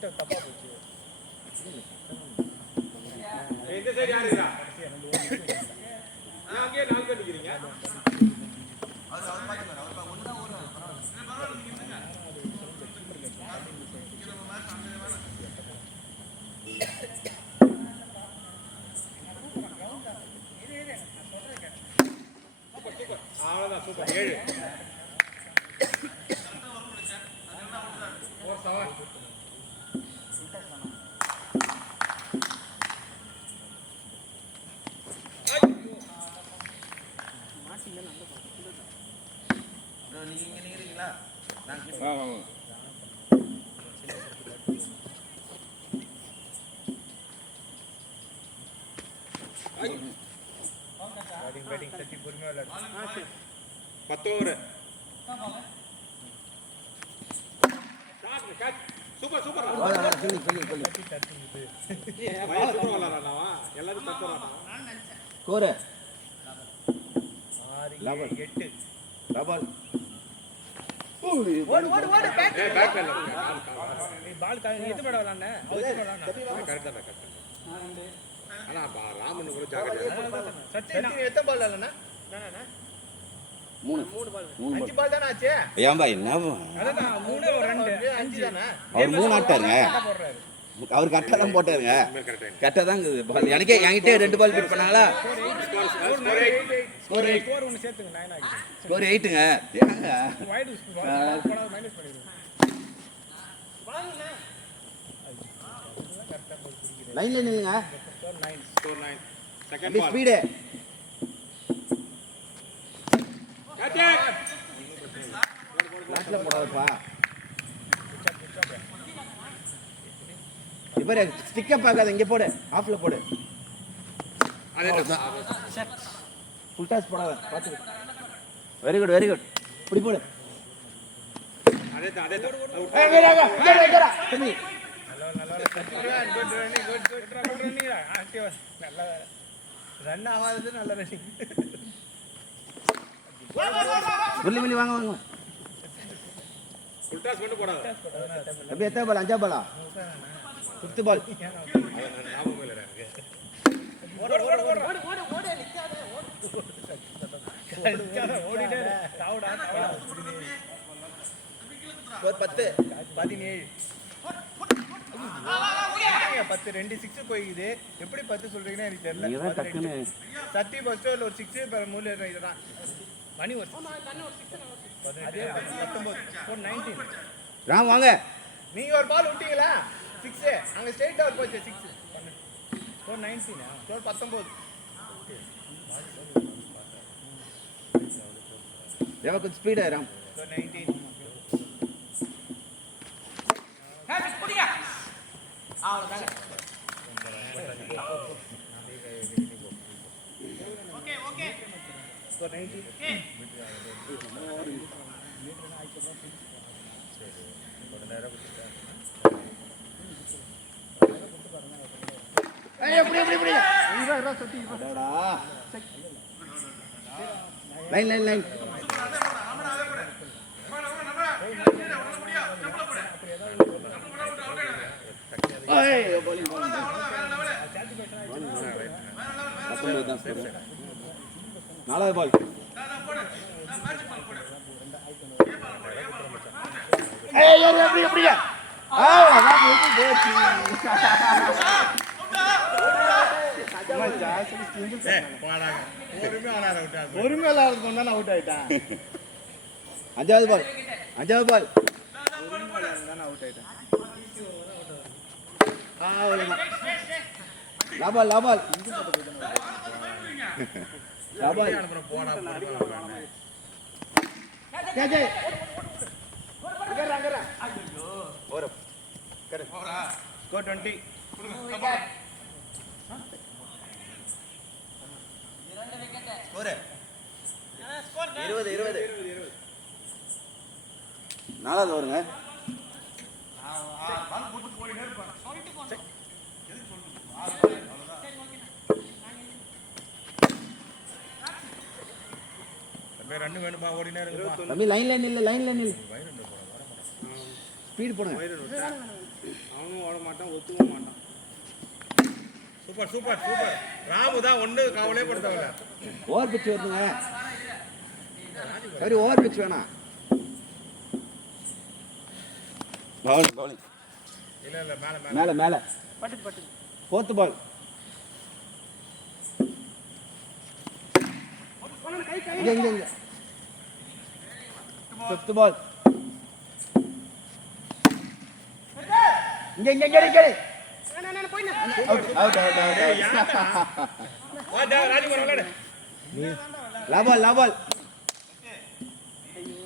தப்பா போச்சு. இந்த சைடு யாருடா அங்கேயே 4 பேர் நிக்கிறீங்க. அது அவர் பாத்துறாரு. அவர் ஒண்ணா ஒரு பரவாயில்லை நீங்க நின்னுங்க. அவ்வளவுதான் சூப்பர் 7 நீங்க நிக்கிறீங்களா? நான் பேட்டிங் சட்டி பொறுமையா விளையாடு. 10 ஓவர். சூப்பர் சூப்பர் சொல்லி சூப்பர் விளையாடுறானவா எல்லாரும் தத்துறானா கோர 6 8 டபுள் ஓடு பேக் ஏய் பேக் பண்ணல பால் எது மேட விளையாடுனே அவத்து விளையாடுனா கரெக்ட் தான் ஆனா ராமன் கூட ஜாக்கிரதை சட்டி எத்தனை பால் விளையாடுனா நானா 3 பால் 5 பால் தான ஆச்சு ஏன் பாய் என்ன அதான் 3 ஒரு 2 5 தானே அவர் 3 ஆட்டாருங்க அவர் கரெக்டா தான் போட்டாருங்க கரெக்டா தான் எனக்கே என்கிட்ட 2 பால் பிட் பண்ணாங்களா ஸ்கோர் 8 ஒன்னு சேர்த்துங்க 9 ஆகி ஸ்கோர் 8ங்க ஏங்க வைடு போனா மைனஸ் பண்ணிடுங்க லைன்ல நில்லுங்க ஸ்கோர் 9 செகண்ட் பால் ஸ்பீடு லாஸ்ட்ல போடாதப்பா இவரே ஸ்டிக்க பார்க்காத இங்க போடு ஆஃப்ல போடு அதேதான் ஃபுல் டாஸ் போடாத பாத்து வெரி குட் இப்படி போடு அதேதான் ஏய் வேறங்க இங்கடா தம்பி குட் ரன்னிங் ஆக்டிவ் நல்ல ரன் ஆகாதது நல்ல ரன்னிங் முள்ளி வாங்க ஃபுல் டாஸ் மட்டும் போடாத தம்பி எத்தனை பால் 5 பாலா 5th பால் ஞாபகம் இல்லடா நிக்காத ஓடிட்டே தாவுடா ஒரு 10 17 10 2 6 போயிடுது எப்படி 10 சொல்றீங்கன்னா எனக்கு தெரியல சத்தி ஃபர்ஸ்ட் ஒரு 6 per மூல இதுதான் மணி ஒரு அதே 19 419 ராம் வாங்க நீங்க ஒரு பால் விட்டீங்களா 6 அங்க ஸ்ட்ரைட் அவர் போச்சு 6 419 19 தேவ கொஞ்சம் speedo Ram 419 okay So 90 line நாலாவது பால் அஞ்சாவது பால் லாபால் Score 20. Score 20 நாலாவது வருங்க ரன் வேணுமா ஓடினே இருங்க தம்பி லைன்ல நில்லு ஸ்பீட் போடுங்க அவனும் ஓட மாட்டான் ஒத்துக்கவும் மாட்டான். Super super super. ராமு தான் ஒன்று கவலையே படுத்தவங்க. ஓவர் பிச் வருதுங்க. சரி ஓவர் பிச் வேணாம். Bowling bowling. இல்லை இல்லை மேலே மேலே மேலே மேலே. பட்டு பட்டு 4th பால். இங்க இங்க இங்க. 5th பால். இங்க இங்க இங்க இங்க. Out out out out. வா ராஜ்குமார் விளையாடு. லாபால் லாபால்.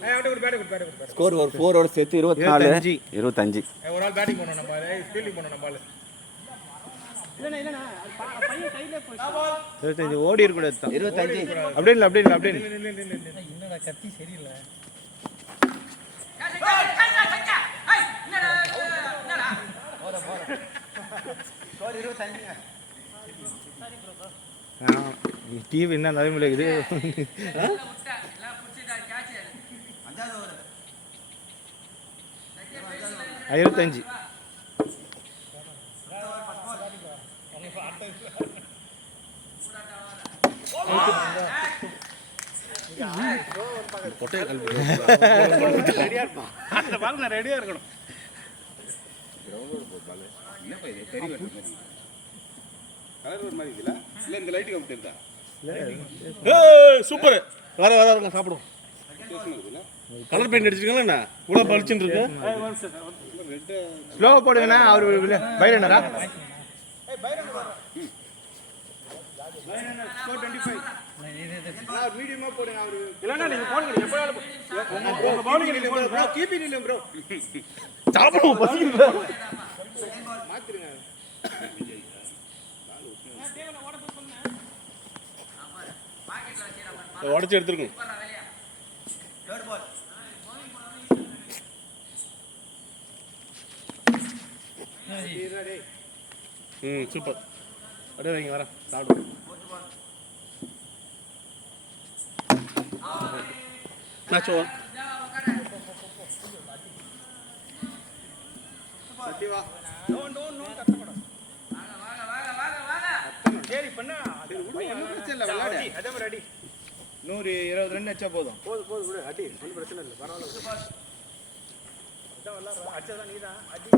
அவன்கிட்ட ஒரு பேட் கொடு. ஸ்கோர் ஒரு 4 ஓட சேர்த்து 24 25. ஒரு ஆள் பேட்டிங் பண்ணணும் நம்ம ஃபீல்டிங் பண்ணணும் நம்ம ஆளு. இல்லைண்ணா பையன் கையிலே போயிட்டு 25 ஓடி இருக்க கூடாது. 25. அப்படியே இல்லை என்னடா கத்தி சரியில்லை. ஸ்கோர் 25ங்க. டிவி என்ன நிலைமையில இருக்குது. 25. ரெடியா இருப்பான். அந்த பால் நான் ரெடியா இருக்கணும். கலர் ஒரு மாதிரி இருக்குல்ல? இல்லை இந்த லைட்டு கம்பிட்டு இருந்தா சூப்பர். வர இருங்க சாப்பிடுவோம். கலர் பெயிண்ட் அடிச்சிருக்கீங்களா? இவ்வளோ பளிச்சுன்னு இருக்கு. ஸ்லோவாக போடுங்கண்ணா. அவர் பைரனரா? மீடியமாக போடுங்க. அவரு இல்லைன்னா நீங்கள் போடுங்க. எப்போ பவுலிங் ப்ரோ கீப்பிங் இல்லை ப்ரோ. சாப்பிடுவோம் பசிக்குது. மாத்திருங்க. உடச்சி எடுத்துருக்கணும். சூப்பர். அப்படியே வைங்க வரேன் சாப்பிடுவோம். நாச்சோ சத்தியவா சரி பண்ணா ஒன்றும் பிரச்சனை இல்லை. விளையாடு. அதே மாதிரி அடி 120 ரன் அடிச்சா போதும். போதும் விடு. அடி ஒன்றும் பிரச்சனை இல்லை. பரவாயில்ல. அதான் விளாட்றோம். அடிச்சதான் நீ தான் அடி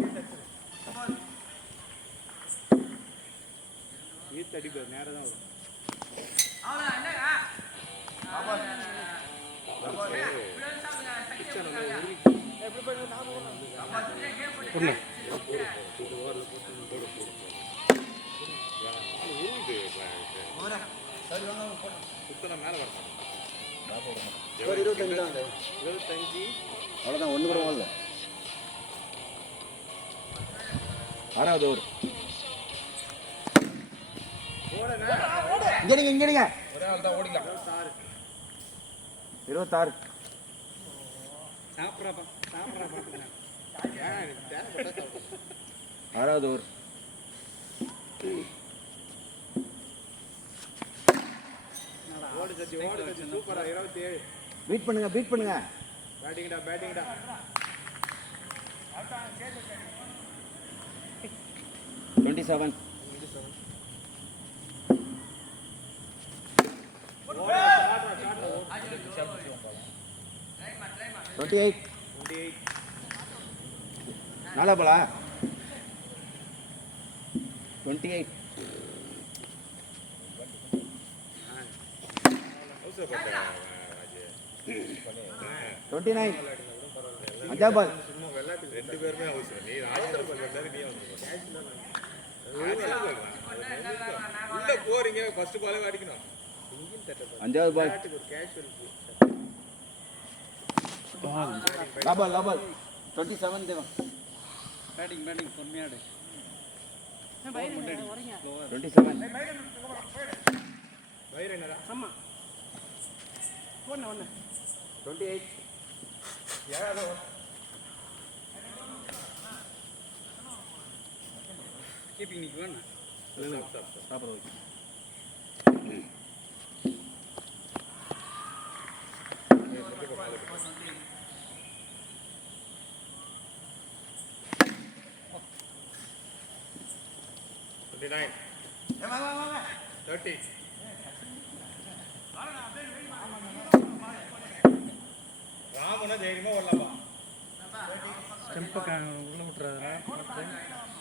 ஈர்த்து அடிப்பார். நேரம் தான் வரும். ஒன்று சுத்தனை மேலே வரணும். 25 தான். 25. அவ்வளோதான். ஒன்று கூட வரல. 6வது ஓவர். இங்க நீங்க ஒரே ஆள் தான் ஓடிக்கலாம். 26. சாப்பிட்றா பார்த்துக்கிறேன். ஏன் தேவைப்பட்டா சாப்பிட்றேன். 6வது ஓவர். ஓடு சச்சி சூப்பரா. 27. பீட் பண்ணுங்க பீட் பண்ணுங்க. பேட்டிங்டா 27. 28. 28. 4 பாலா? 28. அவசர பட்டா 29. 5 பால். சும்மா விளையாட்டு 2 பேருமே அவசரம். நீ அவசரப்பட்டாரு. நீ அவசரம். உள்ள போறீங்க. ஃபர்ஸ்ட் பாலே அடிக்கணும். 5வது பால். ஒரு கேஷுவல். லாபால் 27 தேவன். பேட்டிங் பொறுமையாடு. 27. வயிறு என்னடா? ஆமா ஒன்று 28. கீப்பிங் நிற்க வேணும். சாப்பிட வைக்க. 29 30 ராமனா தைரியமா வரலாமா ஸ்டெம்பை உள்ள விட்டுறதுல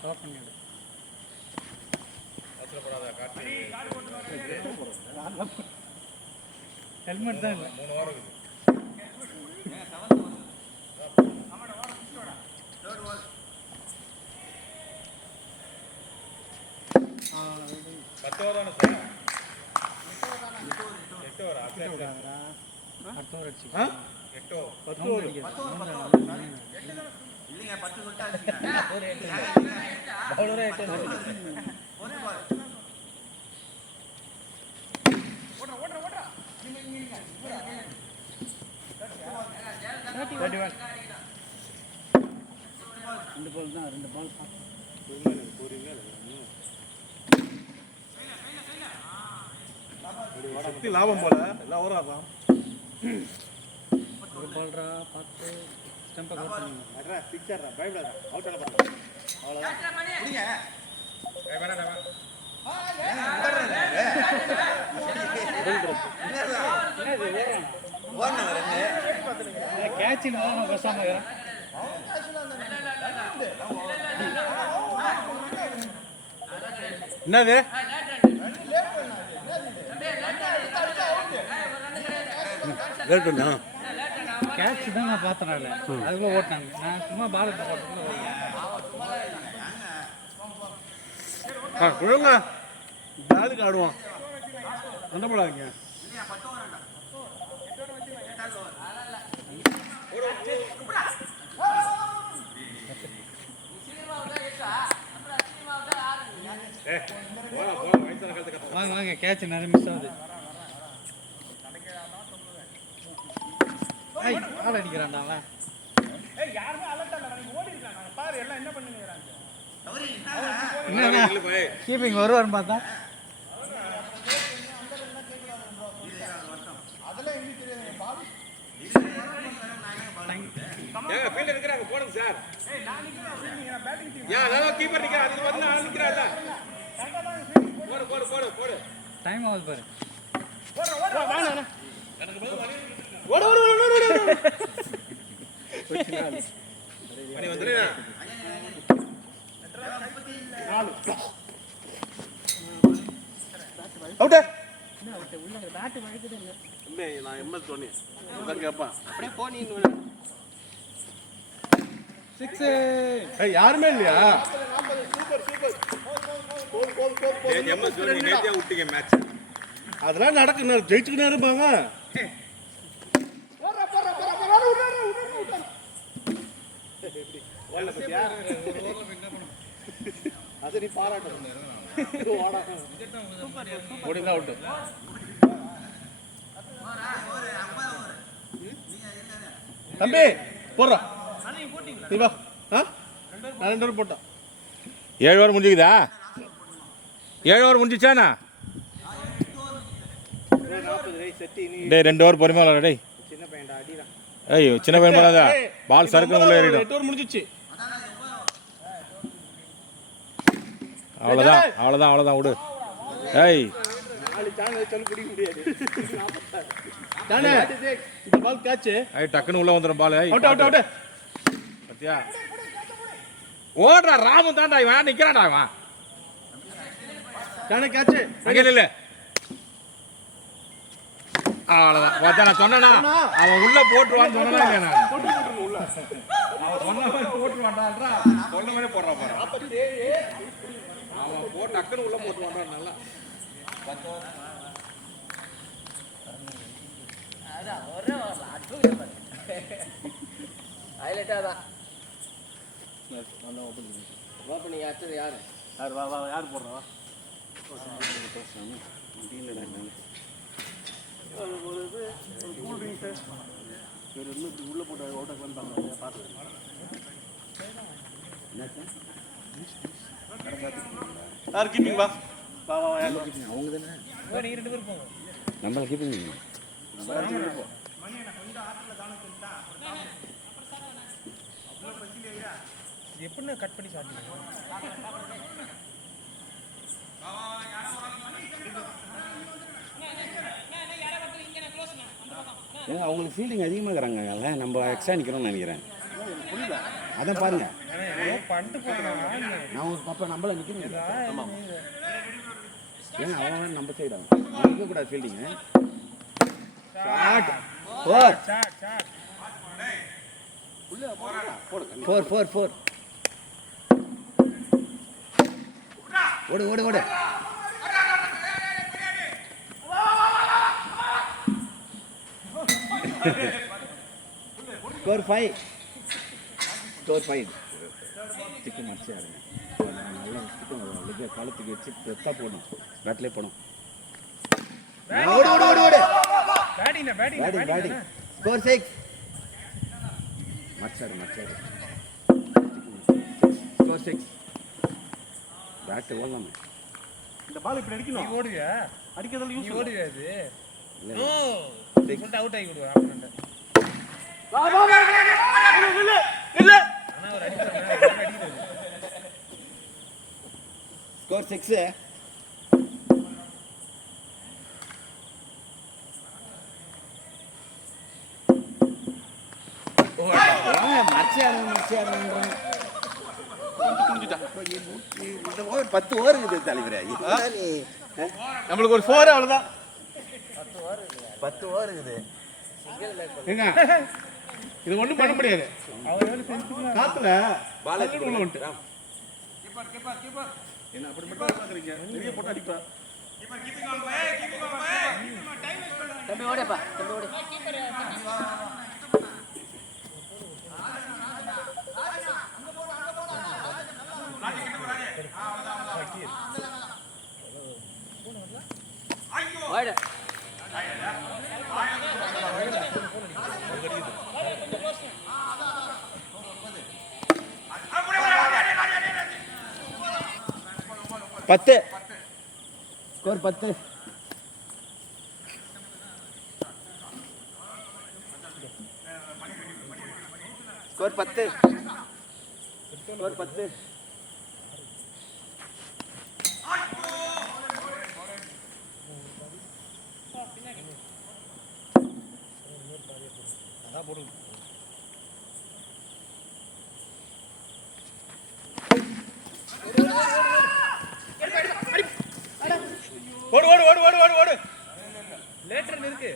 ஆஃப் பண்ணிவிடு. அவசரப்படாத கார்த்தி ஹெல்மெட் தான் இல்லை. 3 வாரம் இருக்குது பத்தோதானே சார் 8 ஓவர் அடுத்த ஓவர் அடிச்சு 8 ஓவர் 10 ஓவர் இல்லைங்க 10 சொல்லிட்டாங்க பவுலரே 8 31 2 பால் தான் 2 பால். சக்தி லாபம் போல எல்லாம் ஓவராடுறான். ஒரு பால்ரா பார்த்து ஸ்டெம்பை கட் பண்ணிடணும். சிக்ஸர்ரா பயப்படாத அவுட் ஆன பண்ணு அவ்வளவுதான். புடிங்க ஓடணும் ரெண்டு கேட்சின்னு நான் பேசாம இருக்கிறேன். என்னது லேட்டுண்ணா கேட்ச் தான் நான் பார்த்தேன். அதுக்குள்ளே ஓட்டினாங்க. நான் சும்மா பால் எடுத்து போட்டதுக்குள்ள ஒழுங்கா பேலுக்கு ஆடுவான் என்ன போடாதீங்க. வாங்க வாங்க கேட்ச் நிறைய மிஸ் ஆகுது. ஆள் அடிக்கிறான்டா அவன். யாருமே அலர்ட் இல்ல நீங்க ஓடி இருக்காங்க பாரு எல்லாம் என்ன பண்ணுங்கறாங்க என்ன கீப்பிங் வருவார்னு பார்த்தா அதெல்லாம் எங்க தெரியாது பால் ஏங்க ஃபீல்ட் இருக்கறாங்க போடுங்க சார் ஏய் நான் நிக்கிறேன் நீங்க பேட்டிங் டீம் யா அதான் கீப்பர் நிக்கிறான் அதுக்கு வந்து நான் நிக்கிறேன்ல போடு போடு போடு போடு டைம் ஆகுது பாரு. ஓடுற வாங்க எனக்கு பதில் வலி ஓடு ஓடு ஓடு ஓடு மணி வந்துருங்க 4 அவுட் உள்ள பேட் வழுக்குது இல்ல. இல்லை நான் எம்எஸ் தோனி அதான் கேட்பான். அப்படியே போனீங்க 6. ஏய் யாருமே இல்லையா எம்எஸ் தோனி நேத்தியா விட்டீங்க மேட்ச் அதெல்லாம் நடக்கு ஜெயிச்சுக்கிட்டே இருப்பாங்க. அது நீ பாராட்டணும். ஓடினா அவுட்டு. தம்பி போடுறா நீ வா. நான் 2 ஓவர் போட்டேன். 7 ஓவர் முடிஞ்சுக்குதா 7 ஓவர் முடிஞ்சிச்சாண்ணா டேய் 2 ஓவர் பொறுமையா விளையாடு டேய் சின்ன பையன்டா அடிடா ஐயோ சின்ன பையன் போடாத பால் சறுக்கு உள்ள ஏறிடும் 8 ஓவர் முடிஞ்சிச்சு. அவ்வளோதான் விடு ஏய் 4 சான்ஸ் வச்சாலும் பிடிக்க முடியாது. தானே இந்த பால் கேட்ச் ஐய் டக்குன்னு உள்ள வந்துடும் பால் ஐய் அவுட் அவுட் அவுட். பத்தியா ஓடுறா ராமு தான்டா இவன் நிக்கிறான்டா இவன் தானே கேட்ச் அங்கே இல்ல அவ்வளோதான் பார்த்தா நான் சொன்னேனா அவன் உள்ள போட்டுருவான்னு சொன்னா இல்லையா நான் போட்டு உள்ள அவன் சொன்ன மாதிரி போட்டுருவான்டா சொன்ன மாதிரி போடுறான் பாரு அவன் போட்டு டக்குன்னு உள்ள போட்டுருவான்டா நல்லா யார் வா வா யார் போடுறா ஒரு இது ஒரு கூல் ட்ரிங்க்ஸ் ஒரு இன்னும் உள்ள போட்டு ஓட்டக்கலாம் பார்த்து யார் கீப்பிங் வா வா வா யார் அவங்க தானே நீங்க 2 பேர் போங்க நம்ம கீப்பிங் மணி எனக்கு கொஞ்சம் ஆத்துல தான சொல்லிட்டா அவ்வளவு பசிலையா இது எப்படி கட் பண்ணி சாப்பிடுங்க ஏங்க அவங்களுக்கு ஃபீல்டிங் அதிகமாக இருக்கிறாங்க, நம்ம எக்ஸ்ட்ரா நிற்கிறோம்னு நினைக்கிறேன். புரியல. அதான் பாருங்க, பண்ணிட்டு போகிறான். நான் ஒரு பாப்பா நம்மள நிற்கிறேன். ஆமாம் ஏங்க அவன் நம்ம சைடு நிற்கக்கூடாது fielding. Shot four four four four. ஓடு ஓடு ஓடு. ஸ்கோர் 5. ஸ்கோர் 5. ஸ்டிக்கு மடிச்சு ஆடுங்க. நல்லா ஸ்டிக்கு காலத்துக்கு வச்சு பெருசாக போடணும், பேட்லேயே போடணும். ஓடு ஓடு ஓடு ஓடு. Batting batting batting. ஸ்கோர் 6. மச்சாரு மச்சாரு. ஸ்கோர் 6. பேட் ஓடலாமா? இந்த பால் இப்படி நீ அடிக்கணும். ஓடுவியா? அடிக்கிறதால நீ யூஸ் ஓடுவியா இது? இல்லை நோ சொல்லிட்டு அவுட் ஆகி விடுவா ஆப்பனண்ட். இல்ல. ஆனா ஒரு அடிக்கிறது. ஸ்கோர் 6. இந்த ஓவர் 10 ஓவர் இருக்குது தலைவரே. நம்மளுக்கு ஒரு 4 அவ்வளவுதான். 10 ஓவர் இருக்குது. ஏங்க இது ஒண்ணும் பண்ண முடியாது. அவர் வந்து செஞ்சுக்கலாம். காத்துல பால் பால் உள்ள வந்துட்டு. என்ன அப்படி மட்டும் பாக்குறீங்க? நிறைய போட்டு அடிப்பா. தம்பி ஓடப்பா, தம்பி ஓடு. ஓடு. பத்து. ஸ்கோர் 10. ஸ்கோர் 10. ஸ்கோர் 10. ஓடு ஓடு ஓடு ஓடு ஓடு ஓடு. லேட்டர் இருக்கு.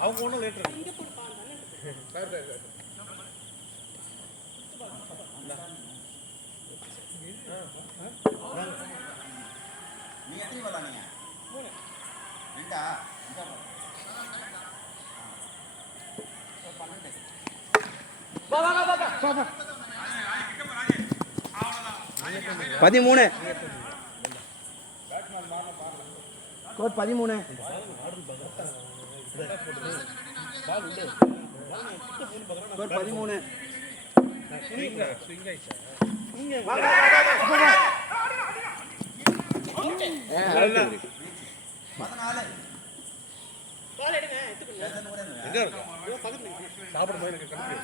அவங்க ஒண்ணும் லேட்டர். நீ எத்தனை பால் நீங்க? 2. 13. ஸ்கோர் 13. ஸ்கோர் 13. ஸ்விங் ஆயிடுச்சா? சாப்பிடும் போது எனக்கு கணக்கு.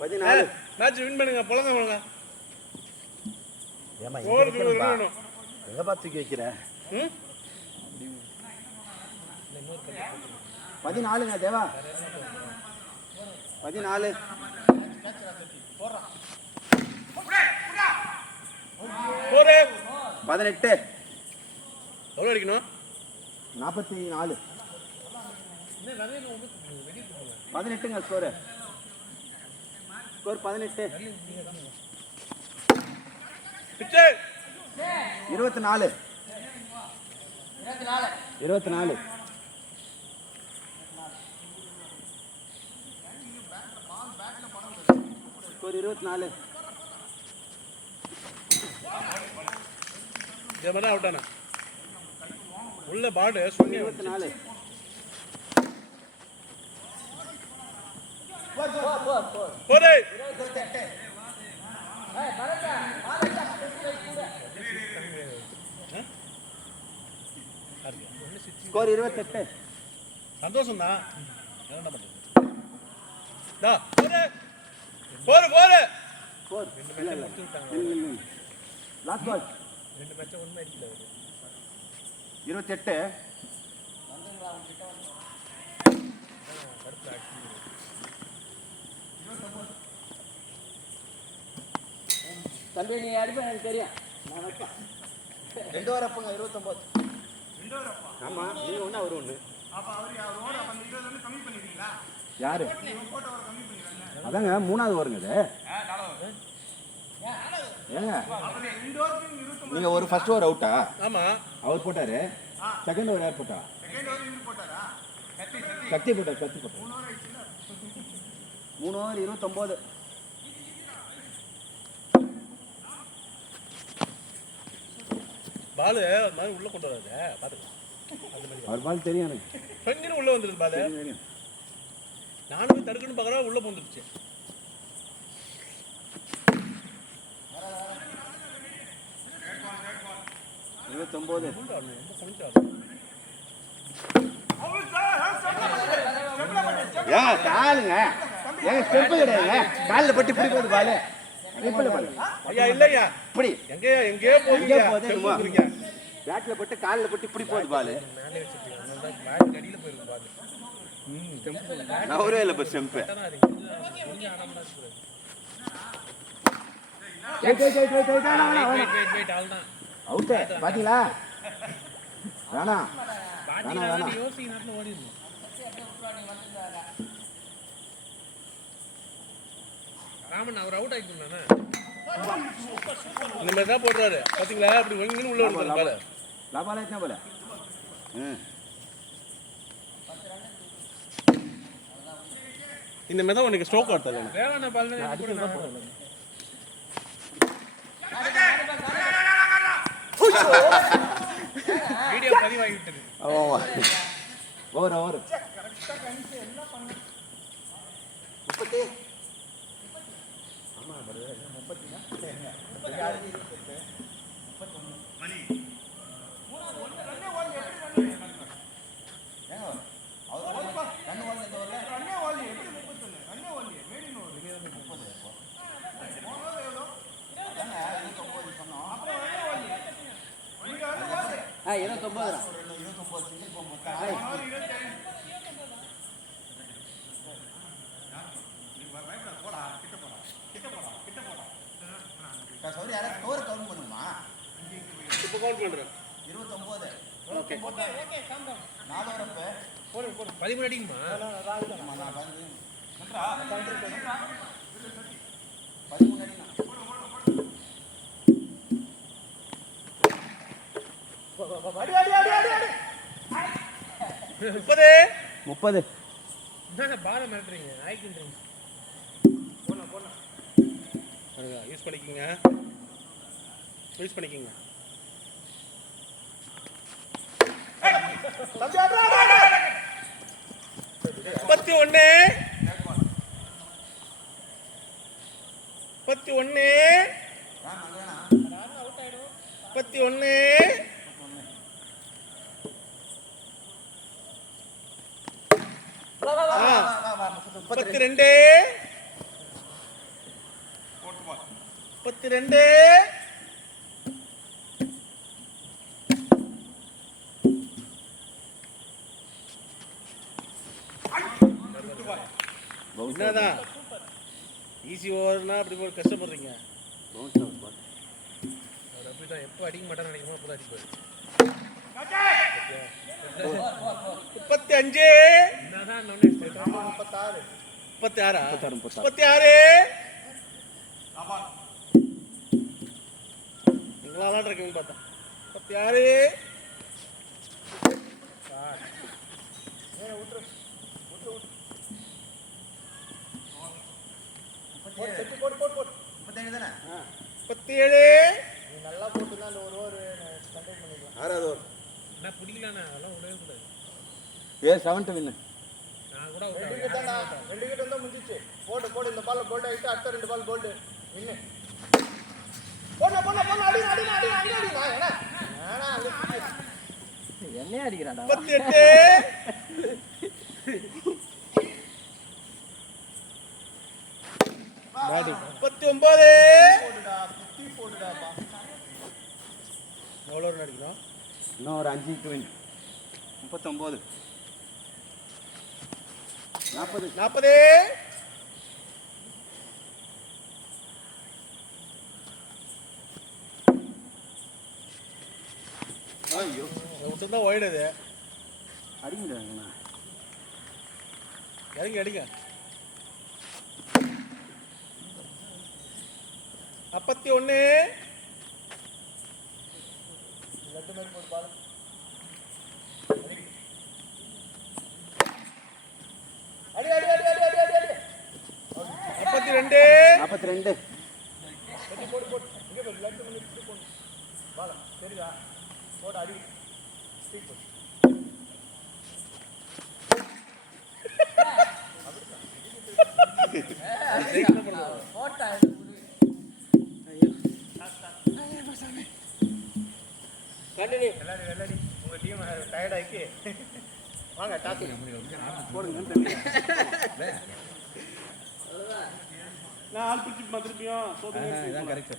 14. மேட்ச் வின் பண்ணுங்க. பொழங்க பொழங்க. ஏமா ஓடுது வேணும். எங்க பாத்துக்கு வைக்கிற? 14ங்க தேவா. 14. போடு. 18. எவ்வளவு அடிக்கணும்? 44. 18ங்க ஸ்கோர். ஸ்கோர் 18. பிச்சை. 24. 24. ஸ்கோர் 24. இதே மாதிரி அவுட் ஆனா உள்ள பாடு சுண்ணி. 24. போடு. ஸ்கோர் 28. சந்தோஷம் தான். என்ன பண்றது? டா போடு. போடு போடு. Score last ball. 2 மேட்ச் ஒண்ணு அடிக்கல அவரு. 28. தம்பி நீ அடிப்பேன் எனக்கு தெரியும் நான் வைப்பேன் 2 ஓவர் அப்பங்க 29. ஆமா நீங்க ஒண்ணு அவர் ஒண்ணு யாரு அதாங்க 3வது ஓவருங்க இது ஏங்க நீங்க ஒரு ஃபர்ஸ்ட் ஓவர் அவுட்டா ஆமா அவர் போட்டாரு செகண்ட் ஓவர் யார் போட்டா சக்தி போட்டார் 3 ஓவர் 29. பாலு மாதிரி உள்ள கொண்டு வராது பாத்துக்கலாம் அவர் பால் தெரியும் எனக்கு கொஞ்சம் உள்ள வந்துருது பாலு தெரியும். நானும் போய் தடுக்கணும் பார்க்கறேன் உள்ள போந்துருச்சு 29. ஏன் காலுங்க ஏன் ஸ்டெப்பு கிடையாதுங்க காலில் பட்டு இப்படி போகுது பாலு ஸ்டெப்பில் பாலு ஐயா இல்லையா இப்படி எங்கேயோ எங்கேயோ எங்கே போகுது போகுது என்னமோ. பேட்டில் பட்டு காலில் பட்டு இப்படி போகுது பாலு அடியில் போயிருக்கு பாலு நான் ஒரே இல்லை இப்போ ஸ்டெம்பு அவுட்டு பாத்தீங்களா வேணாம் வேணாம் வேணாம் ராமன் அவர் அவுட் ஆகிட்டுனானே இந்த மாதிரி தான் போடுறாரு பாத்தீங்களா அப்படி வெங்கின்னு உள்ள வருது பாலு லாபால என்ன போல இந்த மாதிரி தான் உனக்கு ஸ்ட்ரோக் ஆடுறது தேவன பால் வீடியோ பதிவாகிட்டது. ஓவர் ஓவர் ஆ 29 இப்போ கவுண்ட் பண்றேன் 13 அடிக்குமா முப்பது 30 பால மிரட்டுறீங்க ஆயிக்கின்றீங்க யூஸ் பண்ணிக்கோங்க யூஸ் பண்ணிக்கோங்க 31 என்னதான் ஈஸி ஓவர்னா அப்படி போய் கஷ்டப்படுறீங்க அவர் அப்படிதான் எப்போ அடிக்க மாட்டான்னு நினைக்கிறோம் அப்போ அடிப்பாரு 35 என்னதான் 36 36 நீங்களா விளாட்றீங்கன்னு பார்த்தா 36 37 நல்லா போட்டுதான் அந்த ஒரு ஓவர் கண்டக்ட் பண்ணிக்கலாம். 6வது ஓவர் என்ன பிடிக்கலண்ணா அதெல்லாம் விடவே கூடாது 7 வின்னு நான் கூட ரெண்டு விக்கெட் தான்டா, 2 விக்கெட் வந்தா முடிஞ்சிச்சு. போடு இந்த பால்ல போல்ட் ஆயிட்டு அடுத்த 2 பால் போல்ட் வின்னு. போடு அடி என்ன என்னைய அடிக்கிறான்டா 38 39 போடுடா, குத்தி போடுடாப்பா. எவ்வளோ ரன் அடிக்கிறோம் இன்னும் ஒரு 5 வின் 39 40. 40. ஐயோ விட்டுதான் ஓயிடுது. அடிங்கடா இறங்கி அடிங்க. 41. அடி அடி அடி அடி அடி அடி 42. 42. போடு போடு இங்கே போடு லட்டு பண்ணி போடு வாடா சரிடா போடு அடி ஸ்டிக் போடு போட்டா கண்டினியூ. எல்லாரும் வெள்ளடி உங்க டீம் டயர்ட் ஆக்கி வாங்க டாஸ் போடுங்க நான் ஆள் பிடிச்சி திருப்பியும் கரெக்ட்